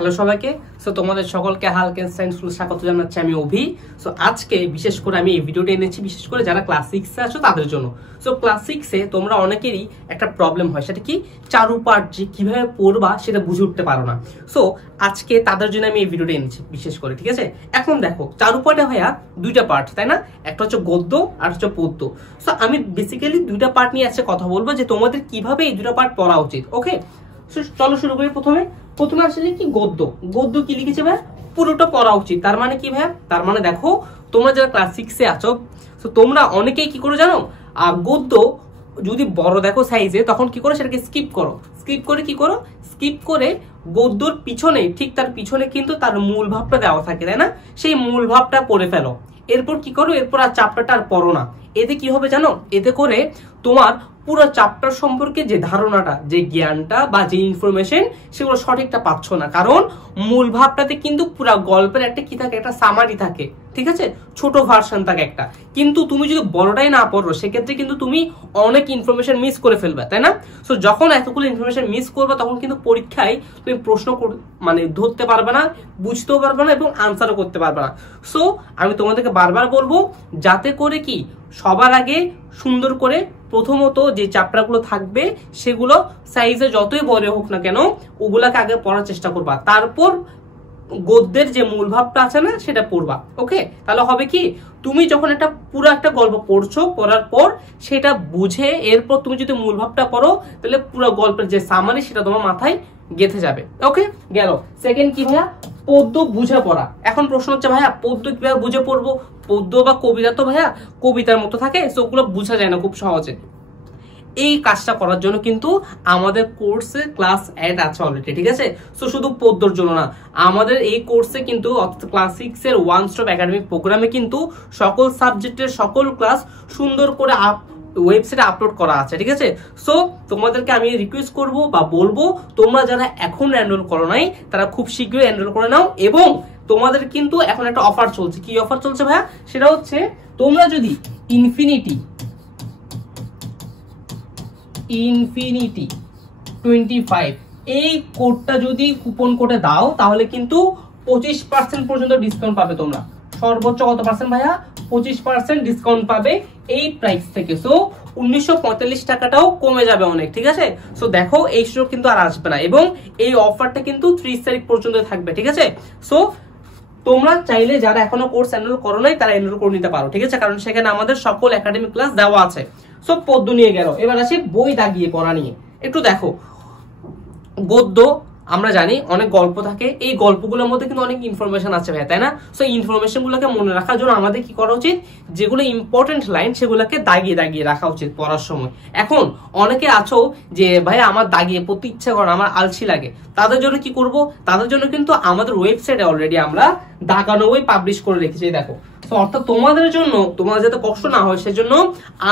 Hello সবাইকে। So তোমাদের সকলকে হালকেন সায়েন্স স্কুলে স্বাগত জানাচ্ছি, আমি অভি। সো আজকে বিশেষ করে আমি এই ভিডিওটা এনেছি বিশেষ করে যারা ক্লাস 6 এ আছো তাদের জন্য। সো ক্লাস 6 এ তোমরা অনেকেরই একটা প্রবলেম হয়, সেটা কি চারুপাঠ যে কিভাবে পড়বা সেটা বুঝে উঠতে পারো না। সো আজকে তাদের জন্য আমি এই ভিডিওটা এনেছি বিশেষ করে, ঠিক আছে? এখন দেখো, চারুপাঠে ভাইয়া দুইটা পার্ট, তাই না? একটা হচ্ছে গদ্য আর হচ্ছে পদ্য। সো আমি বেসিক্যালি দুইটা পার্ট নিয়ে আজকে কথা বলবো যে তোমাদের কিভাবে এই দুটো পার্ট পড়া উচিত। ওকে, চলো শুরু করি। প্রথমে আসলে কি গদ্য কি লিখেছে ভাই, পুরোটা পড়া উচিত। তার মানে কি ভাই, তার মানে দেখো তোমরা যারা ক্লাস 6 এ আছো, তো তোমরা অনেকেই কি করো জানো, গদ্য যদি বড় দেখো সাইজে, তখন কি করো সেটাকে স্কিপ করে গদ্যর পিছনে, ঠিক তার পিছনে কিন্তু তার মূল ভাবটা দেওয়া থাকে, তাই না? সেই মূল ভাবটা পড়ে ফেলো। এরপর কি করো, এরপর আর চ্যাপ্টারটা আর পড়ো না। এতে কি হবে জানো, এতে করে তোমার পুরো চ্যাপ্টার সম্পর্কে যে ধারণাটা, যে জ্ঞানটা বা যে ইনফরমেশন, সেগুলো সঠিকটা পাচ্ছ না। কারণ মূল ভাবটাতে কিন্তু পুরো গল্পের একটা কি থাকে, একটা সামারি থাকে, ঠিক আছে? ছোট ভার্সন থাকে একটা। কিন্তু তুমি যদি বড়টাই না পড়ো, সেক্ষেত্রে কিন্তু তুমি অনেক ইনফরমেশন মিস করে ফেলবে, তাই না? সো যখন এতগুলো ইনফরমেশন মিস করবে, তখন কিন্তু পরীক্ষায় তুমি প্রশ্ন মানে ধরতে পারবে না, বুঝতেও পারবে না এবং আনসারও করতে পারবে না। সো আমি তোমাদেরকে বারবার বলবো, যাতে করে কি সবার আগে সুন্দর করে প্রথমত যে চ্যাপ্টারগুলো থাকবে সেগুলো সাইজে যতই বড় হোক না কেন, ওগুলাকে আগে পড়ার চেষ্টা করবা। তারপর গদ্যের যে মূল ভাবটা আছে না, সেটা পড়বা। ওকে, তাহলে হবে কি, তুমি যখন পুরো একটা গল্প পড়ছো, পড়ার পর সেটা বুঝে এরপর তুমি যদি মূল ভাবটা পড়ো, তাহলে পুরো গল্পের যে সামারি সেটা তোমার মাথায় গেঁথে যাবে। ওকে, গেল। সেকেন্ড কি ভাইয়া, পদ্য বুঝে পড়া। এখন প্রশ্ন হচ্ছে ভাইয়া পদ্য কিভাবে বুঝে পড়বো? পদ্য বা কবিতা তো ভাইয়া কবিতার মতো থাকে, সেগুলো বোঝা যায় না খুব সহজে। এই কাজটা করার জন্য কিন্তু আমাদের কোর্সে ক্লাস অ্যাড আছে অলরেডি, ঠিক আছে? সো শুধু পদ্যর জন্য না, আমাদের এই কোর্সে কিন্তু অর্থাৎ ক্লাস 6 এর ওয়ান স্টপ একাডেমিক প্রোগ্রামে কিন্তু সকল সাবজেক্টের সকল ক্লাস সুন্দর করে ওয়েবসাইটে আপলোড করা আছে, ঠিক আছে? সো তোমাদেরকে আমি রিকোয়েস্ট করব বা বলবো, তোমরা যারা এখন এনরোল করো নাই, তারা খুব শীঘ্রই এনরোল করে নাও। এবং তোমাদের কিন্তু এখন একটা অফার চলছে। কি অফার চলছে ভাইয়া? সেটা হচ্ছে, তোমরা যদি ইনফিনিটি 25 এই কোডটা যদি কুপন কোডে দাও, তাহলে কিন্তু 25% পর্যন্ত ডিসকাউন্ট পাবে তোমরা। সর্বোচ্চ কত পার্সেন্ট ভাইয়া? 25% ডিসকাউন্ট পাবে এই প্রাইস থেকে। সো 1945 টাকাটাও কমে যাবে অনেক, ঠিক আছে? সো দেখো, এই সুযোগ কিন্তু আর আসবে না এবং এই অফারটা কিন্তু 30 তারিখ পর্যন্ত থাকবে, ঠিক আছে? সো তোমরা চাইলে যারা এখনো কোর্স এনরোল করো নাই, তারা এনরোল করে নিতে পারো, ঠিক আছে? কারণ সেখানে আমাদের সকল একাডেমিক ক্লাস দেওয়া আছে। সো পদ্য নিয়ে গেল, এবার আসি বই দাগিয়ে পড়া নিয়ে। একটু দেখো, গদ্য আমরা জানি অনেক গল্প থাকে, এই গল্পগুলোর মধ্যে কিন্তু অনেক ইনফরমেশন আছে ভাই, তাই না? সো ইনফরমেশন গুলোকে মনে রাখার জন্য আমাদের কি করা উচিত, যেগুলো ইম্পর্টেন্ট লাইন সেগুলোকে দাগিয়ে রাখা উচিত পড়ার সময়। এখন অনেকে আছো যে ভাই আমার দাগিয়ে পড়তে ইচ্ছা করে, আমার আলসি লাগে, তাদের জন্য কি করব? তাদের জন্য কিন্তু আমাদের ওয়েবসাইটে অলরেডি আমরা দাগানো বই পাবলিশ করে রেখেছি, দেখো। অর্থাৎ তোমাদের জন্য, তোমাদের যাতে কষ্ট না হয় সেজন্য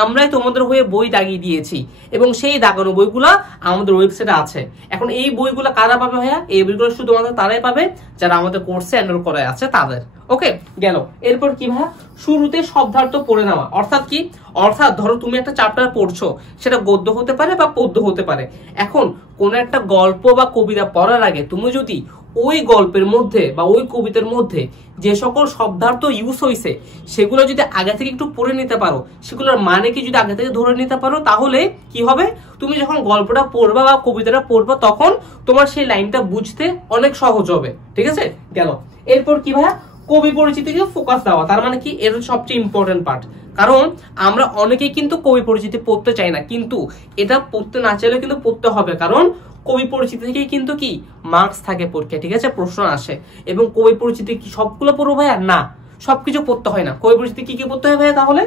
আমরাই তোমাদের হয়ে বই দাগিয়ে দিয়েছি এবং সেই দাগানো বইগুলা আমাদের ওয়েবসাইটে আছে। এখন এই বইগুলা কারা পাবে ভাইয়া? এই বইগুলো শুধুমাত্র তারাই পাবে যারা আমাদের কোর্সে এনরোল করা আছে তাদের। ওকে, গেল। এরপর কি ভাইয়া, শুরুতে শব্দার্থ পড়ে নেওয়া। অর্থাৎ কি? অর্থাৎ ধরো তুমি একটা চ্যাপ্টার পড়ছো, সেটা গদ্য হতে পারে বা পদ্য হতে পারে। এখন কোন একটা গল্প বা কবিতা পড়ার আগে তুমি যদি ওই গল্পের মধ্যে বা ওই কবিতার মধ্যে যে সকল শব্দার্থ ইউজ হয়েছে সেগুলো যদি আগে থেকে একটু পড়ে নিতে পারো, সেগুলোর মানে কি যদি আগে থেকে ধরে নিতে পারো, তাহলে কি হবে, তুমি যখন গল্পটা পড়বা বা কবিতাটা পড়বা, তখন তোমার সেই লাইনটা বুঝতে অনেক সহজ হবে, ঠিক আছে? গেল। এরপর কি ভাইয়া, কবি পরিচিতিকে ফোকাস দেওয়া। তার মানে কি, এর সবচেয়ে ইম্পর্টেন্ট পার্ট। কারণ আমরা অনেকেই কিন্তু কবি পরিচিতি পড়তে চাই না, কিন্তু এটা পড়তে না চাইলে কিন্তু পড়তে হবে। কারণ কবি পরিচিতি থেকে কিন্তু কি মার্কস থাকে পরীক্ষায়, ঠিক আছে? প্রশ্ন আসে। এবং কবি পরিচিতি কি সবগুলো পড়বো ভাইয়া? না, সবকিছু পড়তে হয় না। কবি পরিচিতি কি কি পড়তে হয় ভাইয়া? তাহলে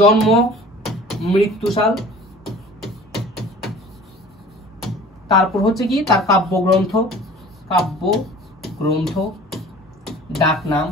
জন্ম, মৃত্যুসাল, তারপর হচ্ছে কি তার কাব্যগ্রন্থ, ডাকনাম,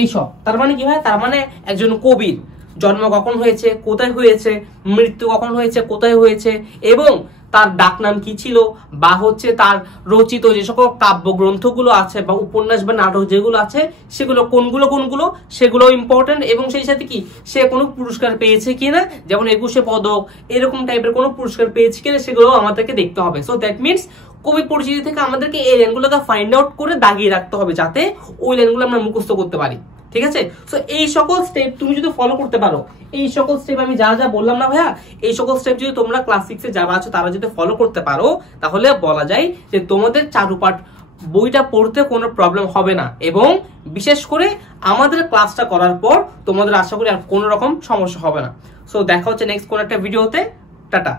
এইসব। তার মানে কি ভাই, তার মানে একজন কবির জন্ম কখন হয়েছে, কোথায় হয়েছে, মৃত্যু কখন হয়েছে, কোথায় হয়েছে, এবং তার ডাকনাম কি ছিল, বা হচ্ছে তার রচিত যে সকল কাব্যগ্রন্থগুলো আছে বা উপন্যাস বা নাটক যেগুলো আছে সেগুলো কোনগুলো সেগুলো ইম্পর্টেন্ট, এবং সেই সাথে কি সে কোনো পুরস্কার পেয়েছে কিনা, যেমন 21শে পদক এরকম টাইপের কোনো পুরস্কার পেয়েছে কিনা সেগুলো আমাদেরকে দেখতে হবে। সো দ্যাট মিনস কবি পরিচিতি থেকে আমাদেরকে এই লাইনগুলোকে ফাইন্ড আউট করে দাগিয়ে রাখতে হবে যাতে ওই লাইনগুলো আমরা মুখস্থ করতে পারি। ঠিক আছে, সো এই সকল স্টেপ তুমি যদি ফলো করতে পারো, এই সকল স্টেপ আমি যা যা বললাম না ভাইয়া, এই সকল স্টেপ যদি তোমরা ক্লাস 6 এ যারা আছো তারা যদি ফলো করতে পারো, তাহলে বলা যায় যে তোমাদের চারুপাঠ বইটা পড়তে কোনো প্রবলেম হবে না, এবং বিশেষ করে আমাদের ক্লাসটা করার পর তোমাদের আশা করি আর কোনো রকম সমস্যা হবে না। সো দেখা হচ্ছে নেক্সট কোন একটা ভিডিওতে। টাটা।